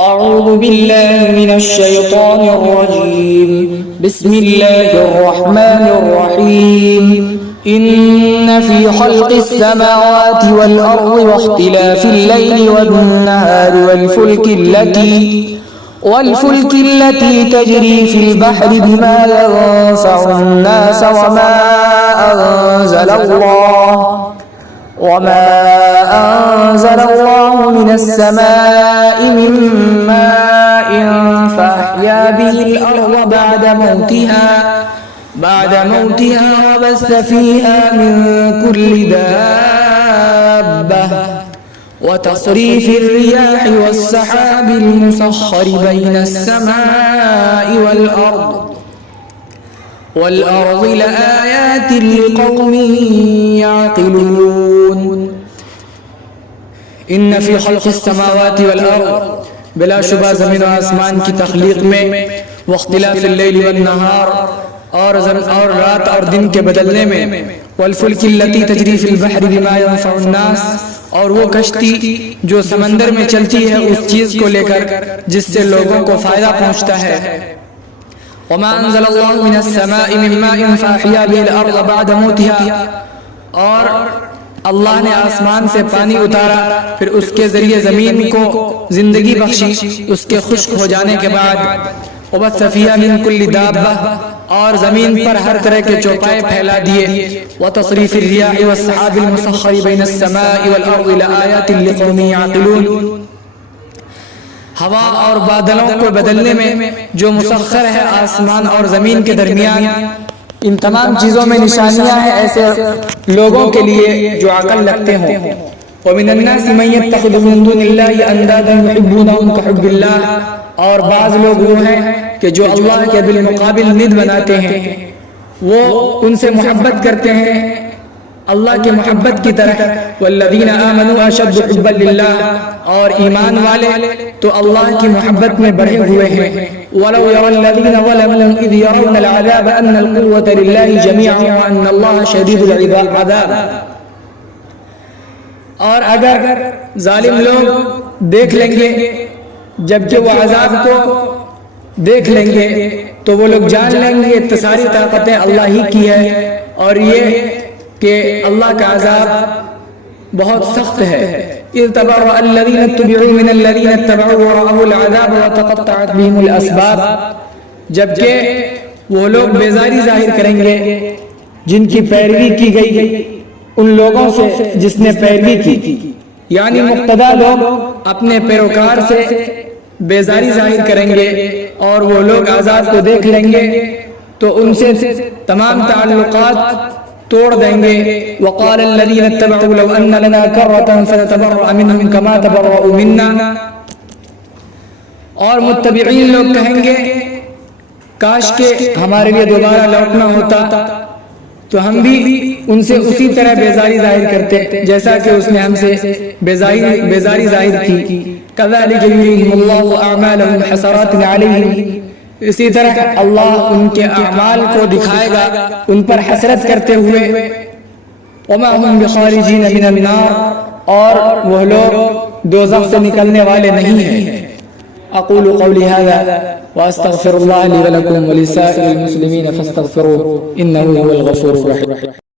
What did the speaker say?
أعوذ بالله من الشيطان الرجيم. بسم الله الرحمن الرحيم. إن في خلق السماوات والأرض واختلاف الليل والنهار والفلك التي تجري في البحر بما ينفع الناس وما أنزل الله من السماء من ماء فأحيا به الأرض بعد موتها وبث فيها من كل دابة وتصريف الرياح والسحاب المسخر بين السماء والأرض لآيات لقوم يعقلون. ان فی خلق السماوات والارض، بلا شبہ زمین و آسمان کی تخلیق میں، واختلاف اللیل والنہار، اور رات اور دن کے بدلنے میں، والفلک التی تجری فی البحر بما ينفع الناس، اور وہ کشتی جو سمندر میں چلتی ہے اس چیز کو لے کر جس سے لوگوں کو فائدہ پہنچتا ہے. وما انزل اللہ من السماء من ماء فاحیا به الارض بعد موتها، اور اللہ نے آسمان سے پانی اتارا پھر اس کے ذریعے زمین کو زندگی بخشی اس کے خشک ہو جانے کے بعد. وبث فیہا من کل دابہ، اور زمین پر ہر طرح کے چوپائے پھیلا دیے. وتصریف الریاح والسحاب المسخر بین السماء والارض لآیات لقوم یعقلون، ہوا اور بادلوں کو بدلنے میں جو مسخر ہے آسمان اور زمین کے درمیان، ان تمام چیزوں میں نشانیاں ہیں ایسے لوگوں کے لیے جو عقل رکھتے ہوں. ومن الناس من يتخذ من دون الله اندادا يحبونهم كحب الله، اور بعض لوگ وہ ہیں کہ جو اللہ کے بالمقابل ند بناتے ہیں، وہ ان سے محبت کرتے ہیں اللہ کی محبت کی طرح. والذین آمنوا اشد حبا للہ، اور ایمان والے تو اللہ کی محبت میں بڑھے ہوئے ہیں. ولو يرى الذین ظلموا اذ يرون العذاب ان القوة للہ جميعا وان اللہ شدید العذاب، اور اگر ظالم لوگ دیکھ لیں گے جبکہ وہ عذاب کو دیکھ لیں گے تو وہ لوگ جان لیں گے ساری طاقتیں اللہ ہی کی ہے، اور یہ کہ اللہ کا عذاب بہت سخت ہے. اذ تبرأ الذین اتبعوا من الذین اتبعوا ورأوا العذاب وتقطعت بهم الاسباب، جبکہ وہ لوگ بیزاری ظاہر کریں گے جن کی پیروی کی گئی ان لوگوں سے جس نے پیروی کی، یعنی مقتدی لوگ اپنے پیروکار سے بیزاری ظاہر کریں گے اور وہ لوگ عذاب کو دیکھ لیں گے تو ان سے تمام تعلقات توڑ دیں گے. وقال الذين اتبعوا لو ان لنا كرة فنتبرأ منهم كما تبرؤوا منا، اور متبعین لوگ کہیں گے کاش کہ ہمارے لیے دوبارہ لوٹنا ہوتا تو ہم بھی ان سے اسی طرح بیزاری ظاہر کرتے جیسا کہ اس نے ہم سے بیزاری ظاہر کی. كذلك يريهم الله اعمالهم حسرات عليهم، اسی طرح اللہ ان کے اعمال کو دکھائے گا ان پر حسرت کرتے ہوئے. وما هم بخارجین من النار، اور وہ لوگ دوزخ سے نکلنے والے نہیں ہیں. اقول قولی هذا واستغفر الله لي ولكم ولسائر المسلمين فاستغفروه انه هو الغفور الرحيم.